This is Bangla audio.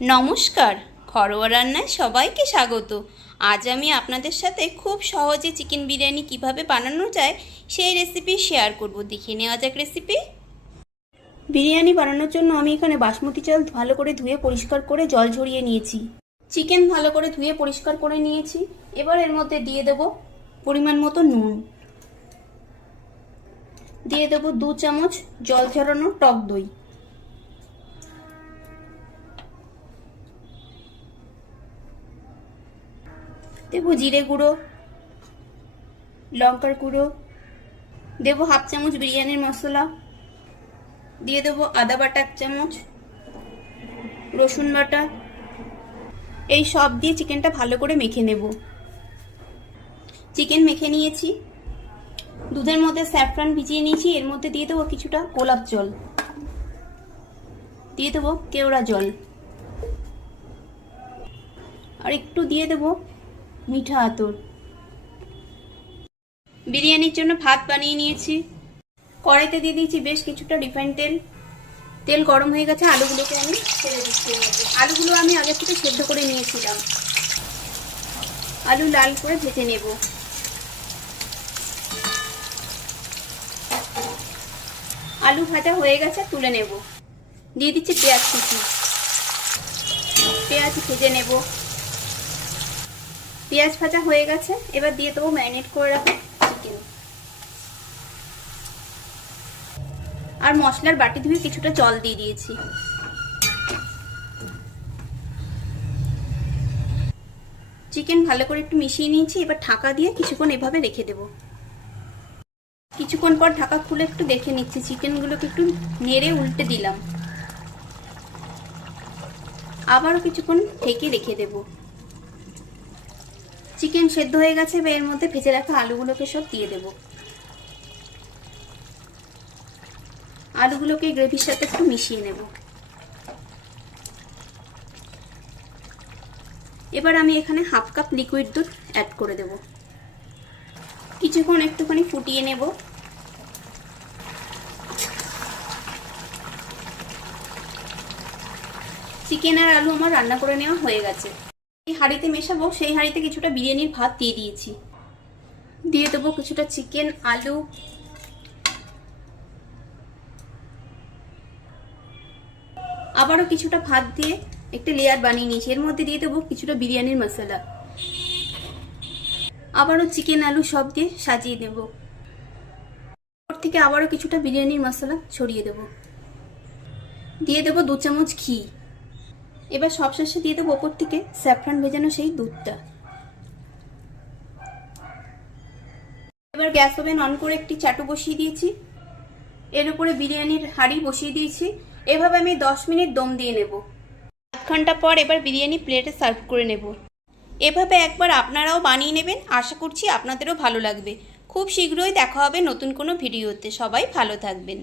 নমস্কার, ঘরোয়া রান্নায় সবাইকে স্বাগত। আজ আমি আপনাদের সাথে খুব সহজে চিকেন বিরিয়ানি কিভাবে বানানো যায় সেই রেসিপি শেয়ার করব। দেখে নেওয়া যাক রেসিপি। বিরিয়ানি বানানোর জন্য আমি এখানে বাসমতি চাল ভালো করে ধুয়ে পরিষ্কার করে জল ঝরিয়ে নিয়েছি। চিকেন ভালো করে ধুয়ে পরিষ্কার করে নিয়েছি। এবার এর মধ্যে দিয়ে দেব পরিমাণ মতো নুন, দিয়ে দেব 2 চামচ জল ঝরানো টক দই, দেব জিরে গুঁড়ো, লঙ্কার গুঁড়ো, দেব হাফ চামচ বিরিয়ানির মশলা, দিয়ে দেব আদা বাটা 1 চামচ, রসুন বাটা। এই সব দিয়ে চিকেনটা ভালো করে মেখে নেব। চিকেন মেখে নিয়েছি। দুধের মধ্যে স্যাফরান ভিজিয়ে নিয়েছি। এর মধ্যে দিয়ে দেবো কিছুটা গোলাপ জল, দিয়ে দেবো কেওড়া জল, আর একটু দিয়ে দেবো মিঠা আতর। বিরিয়ানির জন্য ভাত বানিয়ে নিয়েছি। কড়াইতে দিয়ে দিয়েছি বেশ কিছুটা রিফাইন্ড তেল। তেল গরম হয়ে গেছে, আলুগুলোকে আমি ছেড়ে দিচ্ছি। আলুগুলো আমি আগে থেকে সেদ্ধ করে নিয়েছিলাম। আলু লাল করে ভেজে নেব। আলু ভাজা হয়ে গেছে, তুলে নেব। দিয়ে দিচ্ছি পেঁয়াজ কুচি, পেঁয়াজ ভেজে নেব। পেঁয়াজ ভাজা হয়ে গেছে, এবার দিয়ে দেবো ম্যারিনেট করে রাখা চিকেন। আর মশলার বাটি ধুয়ে কিছুটা জল দিয়ে দিয়েছি। চিকেন ভালো করে একটু মিশিয়ে নিয়েছি। এবার ঢাকা দিয়ে কিছুক্ষণ এভাবে রেখে দেব। কিছুক্ষণ পর ঢাকা খুলে একটু দেখে নিচ্ছি। চিকেনগুলোকে একটু নেড়ে উল্টে দিলাম। আবারও কিছুক্ষণ ঢেকে রেখে দেব। চিকেন সেদ্ধ হয়ে গেছে। এবার এর মধ্যে ভেজে রাখা আলুগুলোকে সব দিয়ে দেব। আলুগুলোকে গ্রেভির সাথে একটু মিশিয়ে নেব। এবার আমি এখানে হাফ কাপ লিকুইড দুধ অ্যাড করে দেব। কিছুক্ষণ একটুখানি ফুটিয়ে নেব। চিকেন আর আলু আমার রান্না করে নেওয়া হয়ে গেছে। এই হাঁড়িতে মেশাবো, সেই হাঁড়িতে কিছুটা বিরিয়ানির ভাত দিয়ে দিয়েছি। দিয়ে দেবো কিছুটা চিকেন, আলু, আবারও কিছুটা ভাত দিয়ে একটা লেয়ার বানিয়ে নিয়েছি। এর মধ্যে দিয়ে দেবো কিছুটা বিরিয়ানির মশলা। আবারও চিকেন আলু সব দিয়ে সাজিয়ে দেব। ওপর থেকে আবারও কিছুটা বিরিয়ানির মশলা ছড়িয়ে দেব। দিয়ে দেবো 2 চামচ ঘি। এবার সবশেষে দিয়ে দেবো ওপর থেকে স্যাফরান ভেজানো সেই দুধটা। এবার গ্যাস ওভেন অন করে একটি চাটু বসিয়ে দিয়েছি। এর উপরে বিরিয়ানির হাঁড়ি বসিয়ে দিয়েছি। এভাবে আমি 10 মিনিট দম দিয়ে নেব। 1 ঘন্টা পর এবার বিরিয়ানি প্লেটে সার্ভ করে নেব। এভাবে একবার আপনারাও বানিয়ে নেবেন। আশা করছি আপনাদেরও ভালো লাগবে। খুব শীঘ্রই দেখা হবে নতুন কোনো ভিডিওতে। সবাই ভালো থাকবেন।